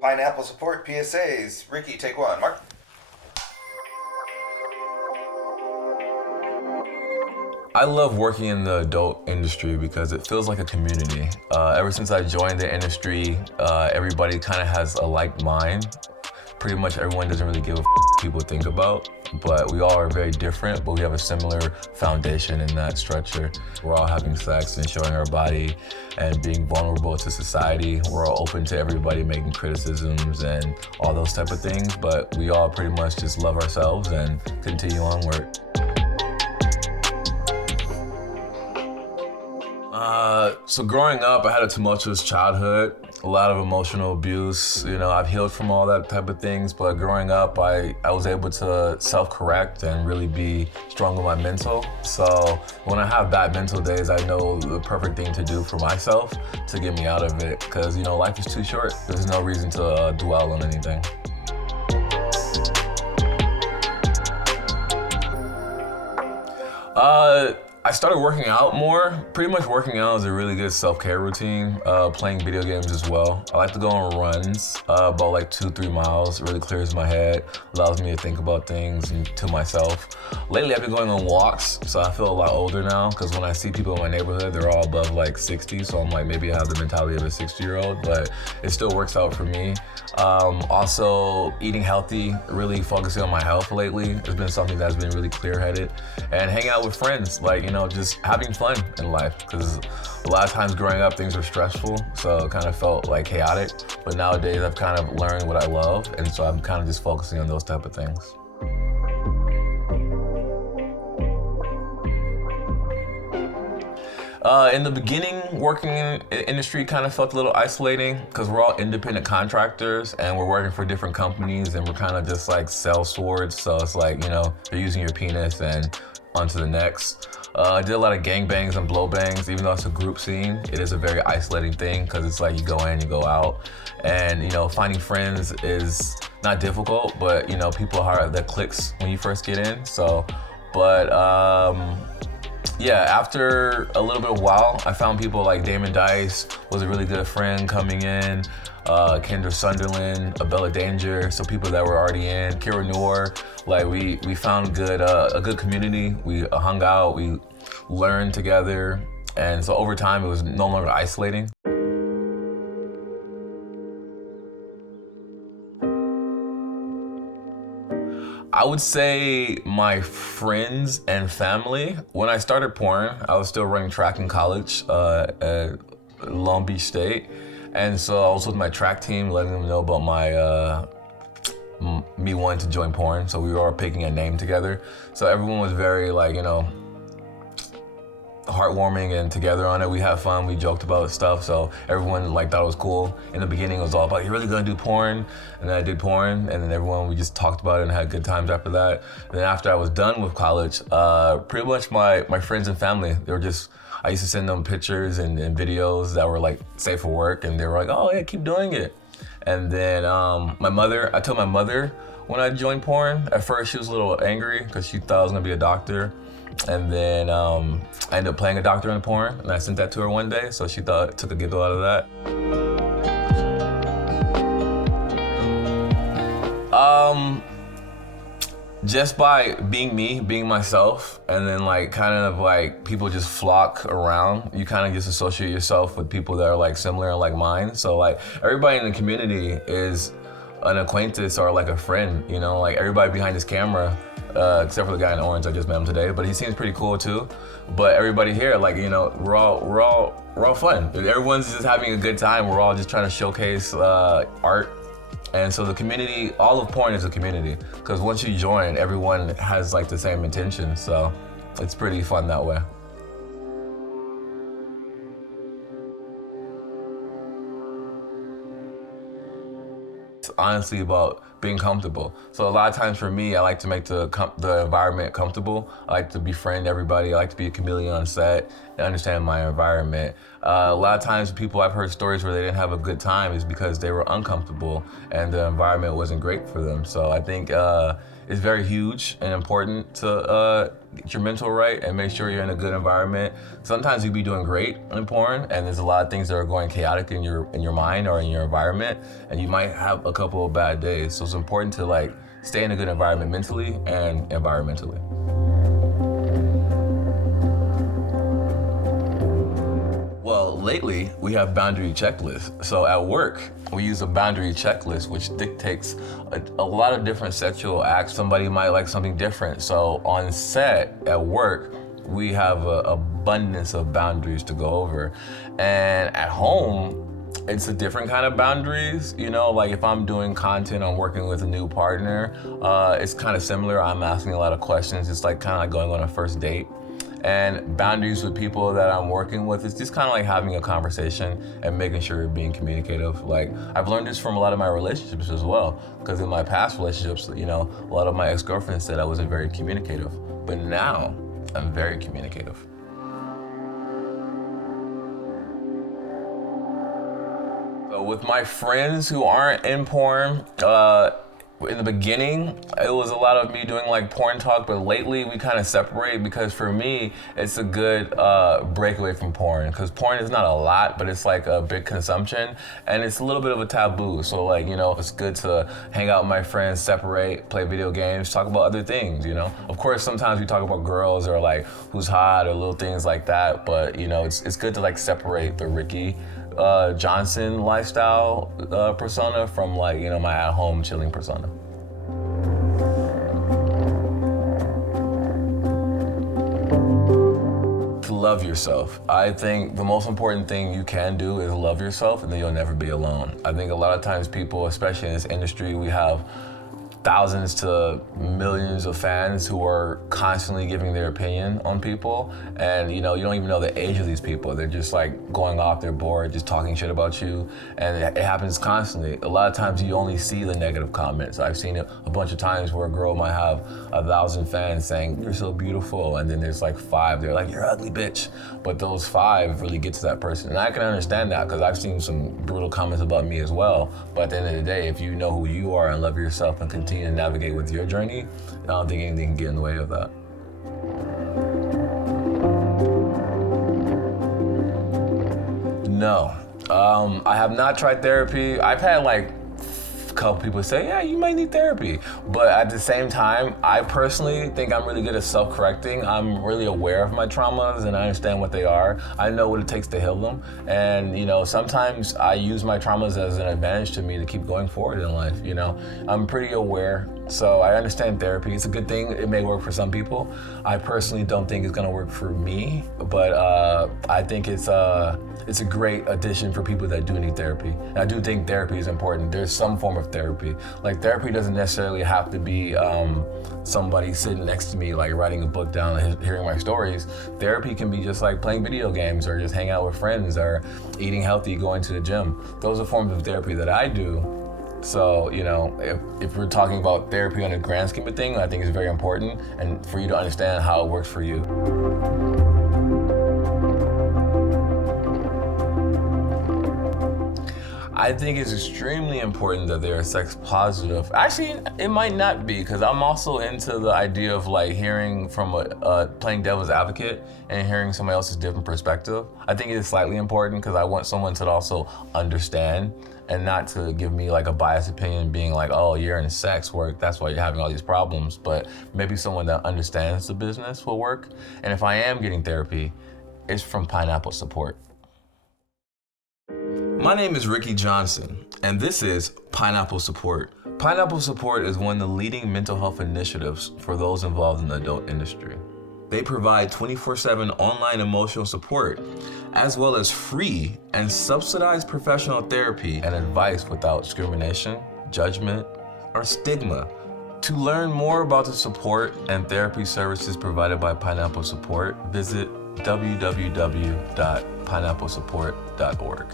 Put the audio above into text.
Pineapple support PSAs. Ricky, take one. Mark. I love working in the adult industry because it feels like a community. Ever since I joined the industry, everybody kind of has a like mind. Pretty much everyone doesn't really give a people think about, but we all are very different, but we have a similar foundation in that structure. We're all having sex and showing our body and being vulnerable to society. We're all open to everybody making criticisms and all those type of things, but we all pretty much just love ourselves and continue onward. So growing up, I had a tumultuous childhood, a lot of emotional abuse. You know, I've healed from all that type of things, but growing up, I was able to self-correct and really be strong with my mental. So when I have bad mental days, I know the perfect thing to do for myself to get me out of it, because, you know, life is too short. There's no reason to dwell on anything. I started working out more. Pretty much working out is a really good self-care routine. Playing video games as well. I like to go on runs, about like 2-3 miles. It really clears my head, allows me to think about things and to myself. Lately I've been going on walks, so I feel a lot older now, because when I see people in my neighborhood, they're all above like 60, so I'm like, maybe I have the mentality of a 60-year-old, but it still works out for me. Also eating healthy, really focusing on my health lately has been something that's been really clear-headed. And hanging out with friends, like, you know, just having fun in life, because a lot of times growing up things were stressful, so it kind of felt like chaotic, but nowadays I've kind of learned what I love, and so I'm kind of just focusing on those type of things. In the beginning, working in the industry kind of felt a little isolating, because we're all independent contractors and we're working for different companies, and we're kind of just like sell swords. So it's like, you know, they're using your penis and onto the next. I did a lot of gangbangs and blowbangs. Even though it's a group scene, it is a very isolating thing, because it's like you go in, you go out. And, you know, finding friends is not difficult, but, you know, people are that clicks when you first get in. So, but, yeah, after a little bit of a while, I found people like Damon Dice was a really good friend coming in, Kendra Sunderland, Abella Danger, so people that were already in, Kira Noor. Like we found a good community. We hung out, we learned together, and so over time it was no longer isolating. I would say my friends and family. When I started porn, I was still running track in college at Long Beach State. And so I was with my track team, letting them know about me wanting to join porn. So we were all picking a name together. So everyone was very like, you know, heartwarming and together on it. We had fun, we joked about stuff, so everyone like thought it was cool. In the beginning it was all about, you're really gonna do porn? And then I did porn, and then we just talked about it and had good times after that. And then after I was done with college, pretty much my friends and family, they were just, I used to send them pictures and videos that were like safe for work, and they were like, oh yeah, keep doing it. And then I told my mother when I joined porn. At first she was a little angry because she thought I was gonna be a doctor. And then I ended up playing a doctor in porn, and I sent that to her one day, so she thought took a giggle out of that. Just by being me, being myself, and then like kind of like people just flock around. You kind of just associate yourself with people that are like similar and like mine. So like everybody in the community is an acquaintance or like a friend, you know, like everybody behind this camera, except for the guy in orange, I just met him today, but he seems pretty cool too. But everybody here, like, you know, we're all fun. Everyone's just having a good time. We're all just trying to showcase art. And so the community, all of porn is a community, because once you join, everyone has like the same intention. So it's pretty fun that way. It's honestly about being comfortable. So a lot of times for me, I like to make the environment comfortable. I like to befriend everybody. I like to be a chameleon on set and understand my environment. A lot of times people, I've heard stories where they didn't have a good time is because they were uncomfortable and the environment wasn't great for them. So I think it's very huge and important to get your mental right and make sure you're in a good environment. Sometimes you'll be doing great in porn and there's a lot of things that are going chaotic in your mind or in your environment, and you might have a couple of bad days. So it's important to like stay in a good environment mentally and environmentally. Well, lately we have boundary checklists. So at work, we use a boundary checklist, which dictates a lot of different sexual acts. Somebody might like something different. So on set at work, we have an abundance of boundaries to go over. And at home, it's a different kind of boundaries. You know, like if I'm doing content, I'm working with a new partner, it's kind of similar. I'm asking a lot of questions. It's like kind of like going on a first date. And boundaries with people that I'm working with, it's just kind of like having a conversation and making sure you're being communicative. Like I've learned this from a lot of my relationships as well, because in my past relationships, you know, a lot of my ex-girlfriends said I wasn't very communicative, but now I'm very communicative. So with my friends who aren't in porn, in the beginning, it was a lot of me doing like porn talk, but lately we kind of separate because for me, it's a good breakaway from porn, because porn is not a lot, but it's like a big consumption and it's a little bit of a taboo. So like, you know, it's good to hang out with my friends, separate, play video games, talk about other things, you know? Of course, sometimes we talk about girls or like who's hot or little things like that, but you know, it's good to like separate the Ricky Johnson lifestyle persona from like, you know, my at-home chilling persona. To love yourself. I think the most important thing you can do is love yourself, and then you'll never be alone. I think a lot of times people, especially in this industry, we have thousands to millions of fans who are constantly giving their opinion on people, and you know, you don't even know the age of these people. They're just like going off their board, just talking shit about you, and it happens constantly. A lot of times you only see the negative comments. I've seen it a bunch of times where a girl might have 1,000 fans saying, "You're so beautiful," and then there's like 5, they're like, "You're ugly, bitch." But those 5 really get to that person. And I can understand that because I've seen some brutal comments about me as well. But at the end of the day, if you know who you are and love yourself and continue to navigate with your journey, I don't think anything can get in the way of that. No, I have not tried therapy. I've had like a couple people say, yeah, you might need therapy. But at the same time, I personally think I'm really good at self-correcting. I'm really aware of my traumas and I understand what they are. I know what it takes to heal them. And, you know, sometimes I use my traumas as an advantage to me to keep going forward in life, you know. I'm pretty aware. So I understand therapy. It's a good thing. It may work for some people. I personally don't think it's gonna work for me, but I think it's a great addition for people that do need therapy. And I do think therapy is important. There's some form of therapy. Like therapy doesn't necessarily have to be somebody sitting next to me, like writing a book down and hearing my stories. Therapy can be just like playing video games or just hanging out with friends or eating healthy, going to the gym. Those are forms of therapy that I do. So, you know, if we're talking about therapy on a grand scheme of things, I think it's very important and for you to understand how it works for you. I think it's extremely important that they're sex positive. Actually, it might not be, because I'm also into the idea of like hearing from playing devil's advocate and hearing somebody else's different perspective. I think it is slightly important because I want someone to also understand and not to give me like a biased opinion being like, oh, you're in sex work, that's why you're having all these problems. But maybe someone that understands the business will work. And if I am getting therapy, it's from Pineapple Support. My name is Ricky Johnson, and this is Pineapple Support. Pineapple Support is one of the leading mental health initiatives for those involved in the adult industry. They provide 24/7 online emotional support, as well as free and subsidized professional therapy and advice without discrimination, judgment, or stigma. To learn more about the support and therapy services provided by Pineapple Support, visit www.pineapplesupport.org.